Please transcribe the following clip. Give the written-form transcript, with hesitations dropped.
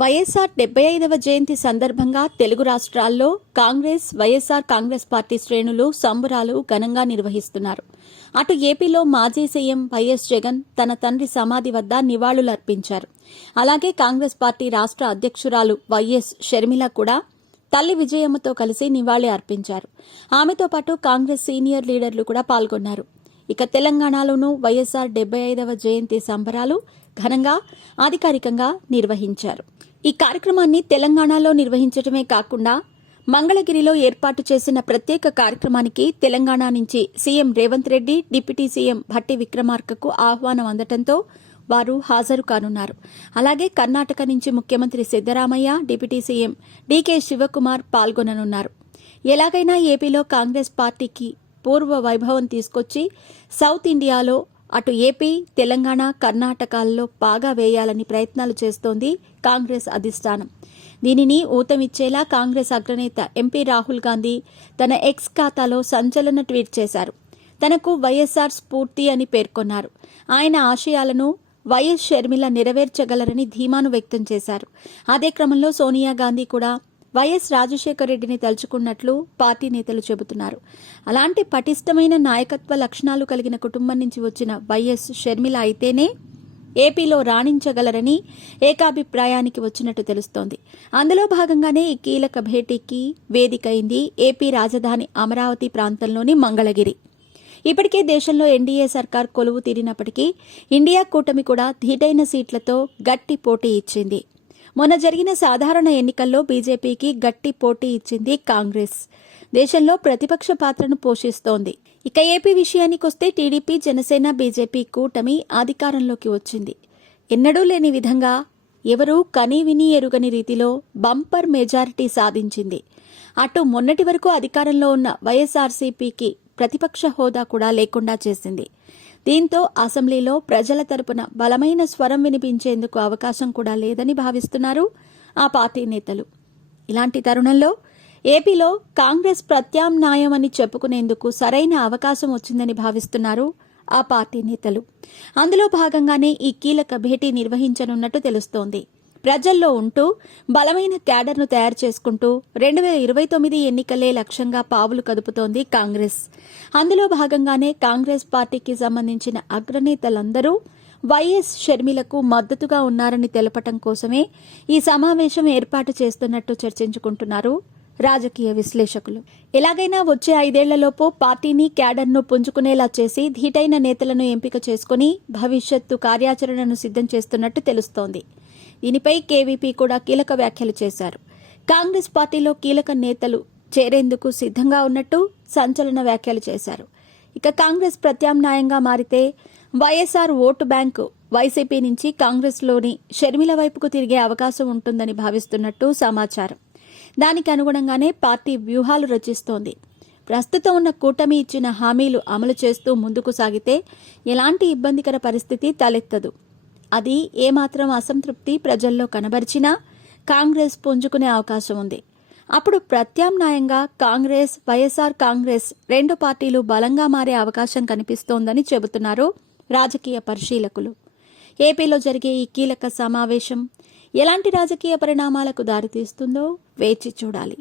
వైఎస్ఆర్ 75వ జయంతి సందర్భంగా తెలుగు రాష్ట్రాల్లో కాంగ్రెస్, వైఎస్ఆర్ కాంగ్రెస్ పార్టీ శ్రేణులు సంబురాలు ఘనంగా నిర్వహిస్తున్నారు. అటు ఏపీలో మాజీ సీఎం వైఎస్ జగన్ తన తండ్రి సమాధి వద్ద నివాళులర్పించారు. అలాగే కాంగ్రెస్ పార్టీ రాష్ట్ర అధ్యక్షురాలు వైఎస్ షర్మిల కూడా తల్లి విజయమ్మతో కలిసి నివాళి అర్పించారు. ఆమెతో పాటు కాంగ్రెస్ సీనియర్ లీడర్లు కూడా పాల్గొన్నారు. ఇక తెలంగాణలోనూ వైఎస్ఆర్ 75వ జయంతి సంబరాలు ఘనంగా అధికారికంగా నిర్వహించారు. ఈ కార్యక్రమాన్ని తెలంగాణలో నిర్వహించడమే కాకుండా మంగళగిరిలో ఏర్పాటు చేసిన ప్రత్యేక కార్యక్రమానికి తెలంగాణ నుంచి CM Revanth Reddy, deputy CM Bhatti విక్రమార్కకు ఆహ్వానం అందడంతో వారు హాజరు కానున్నారు. అలాగే కర్ణాటక నుంచి ముఖ్యమంత్రి Siddaramaiah, deputy CM DK Shivakumar పాల్గొననున్నారు. ఎలాగైనా ఏపీలో కాంగ్రెస్ పార్టీకి పూర్వ వైభవం తీసుకొచ్చి సౌత్ ఇండియాలో అటు ఏపీ, తెలంగాణ, కర్ణాటకల్లో పాగా వేయాలని ప్రయత్నాలు చేస్తోంది కాంగ్రెస్ అధిష్టానం. దీనిని ఊతమిచ్చేలా కాంగ్రెస్ అగ్రనేత ఎంపీ రాహుల్ గాంధీ తన ఎక్స్ ఖాతాలో సంచలన ట్వీట్ చేశారు. తనకు వైఎస్ఆర్ స్ఫూర్తి అని పేర్కొన్నారు. ఆయన ఆశయాలను వైఎస్ షర్మిల నెరవేర్చగలరని ధీమాను వ్యక్తం చేశారు. అదే క్రమంలో సోనియా గాంధీ కూడా వైఎస్ రాజశేఖర రెడ్డిని తలుచుకున్నట్లు పార్టీ నేతలు చెబుతున్నారు. అలాంటి పటిష్టమైన నాయకత్వ లక్షణాలు కలిగిన కుటుంబం నుంచి వచ్చిన వైఎస్ షర్మిల అయితేనే ఏపీలో రాణించగలరని ఏకాభిప్రాయానికి వచ్చినట్టు తెలుస్తోంది. అందులో భాగంగానే ఈ కీలక భేటీకి వేదికైంది ఏపీ రాజధాని అమరావతి ప్రాంతంలోని మంగళగిరి. ఇప్పటికే దేశంలో ఎన్డీఏ సర్కార్ కొలువు తీరినప్పటికీ ఇండియా కూటమి కూడా ధీటైన సీట్లతో గట్టి పోటీ ఇచ్చింది. మొన్న జరిగిన సాధారణ ఎన్నికల్లో బీజేపీకి గట్టి పోటీ ఇచ్చింది కాంగ్రెస్. దేశంలో ప్రతిపక్ష పాత్రను పోషిస్తోంది. ఇక ఏపీ విషయానికొస్తే టీడీపీ, జనసేన, బీజేపీ కూటమి అధికారంలోకి వచ్చింది. ఎన్నడూ లేని విధంగా ఎవరూ కనీవిని ఎరుగని రీతిలో బంపర్ మెజారిటీ సాధించింది. అటు మొన్నటి వరకు అధికారంలో ఉన్న వైఎస్ఆర్సీపీకి ప్రతిపక్ష హోదా కూడా లేకుండా చేసింది. దీంతో అసెంబ్లీలో ప్రజల తరపున బలమైన స్వరం వినిపించేందుకు అవకాశం కూడా లేదని భావిస్తున్నారు ఆ పార్టీ నేతలు. ఇలాంటి తరుణంలో ఏపీలో కాంగ్రెస్ ప్రత్యామ్నాయం అని చెప్పుకునేందుకు సరైన అవకాశం వచ్చిందని భావిస్తున్నారు ఆ పార్టీ నేతలు. అందులో భాగంగానే ఈ కీలక భేటీ నిర్వహించనున్నట్టు తెలుస్తోంది. ప్రజల్లో ఉంటూ బలమైన క్యాడర్ను తయారు చేసుకుంటూ 2029 ఎన్నికలే లక్ష్యంగా పావులు కదుపుతోంది కాంగ్రెస్. అందులో భాగంగానే కాంగ్రెస్ పార్టీకి సంబంధించిన అగ్రనేతలందరూ వైఎస్ షర్మిలకు మద్దతుగా ఉన్నారని తెలపటం కోసమే ఈ సమావేశం ఏర్పాటు చేస్తున్నట్టు చర్చించుకుంటున్నారు రాజకీయ విశ్లేషకులు. ఎలాగైనా వచ్చే 5 ఏళ్లలోపు పార్టీని, క్యాడర్ను పుంజుకునేలా చేసి ధీటైన నేతలను ఎంపిక చేసుకుని భవిష్యత్తు కార్యాచరణను సిద్ధం చేస్తున్నట్టు తెలుస్తోంది. దీనిపై కేవీపీ కూడా కీలక వ్యాఖ్యలు చేశారు. కాంగ్రెస్ పార్టీలో కీలక నేతలు చేరేందుకు సిద్ధంగా ఉన్నట్టు సంచలన వ్యాఖ్యలు చేశారు. ఇక కాంగ్రెస్ ప్రత్యామ్నాయంగా మారితే వైఎస్ఆర్ ఓటు బ్యాంకు వైసీపీ నుంచి కాంగ్రెస్లోని షర్మిల వైపుకు తిరిగే అవకాశం ఉంటుందని భావిస్తున్నట్టు సమాచారం. దానికి అనుగుణంగానే పార్టీ వ్యూహాలు రచిస్తోంది. ప్రస్తుతం ఉన్న కూటమి ఇచ్చిన హామీలు అమలు చేస్తూ ముందుకు సాగితే ఎలాంటి ఇబ్బందికర పరిస్థితి తలెత్తదు. అది ఏమాత్రం అసంతృప్తి ప్రజల్లో కనబరిచినా కాంగ్రెస్ పుంజుకునే అవకాశం ఉంది. అప్పుడు ప్రత్యామ్నాయంగా కాంగ్రెస్, వైఎస్ఆర్ కాంగ్రెస్ రెండు పార్టీలు బలంగా మారే అవకాశం కనిపిస్తోందని చెబుతున్నారు రాజకీయ పరిశీలకులు. ఏపీలో జరిగే ఈ కీలక సమావేశం ఎలాంటి రాజకీయ పరిణామాలకు దారితీస్తుందో వేచి చూడాలి.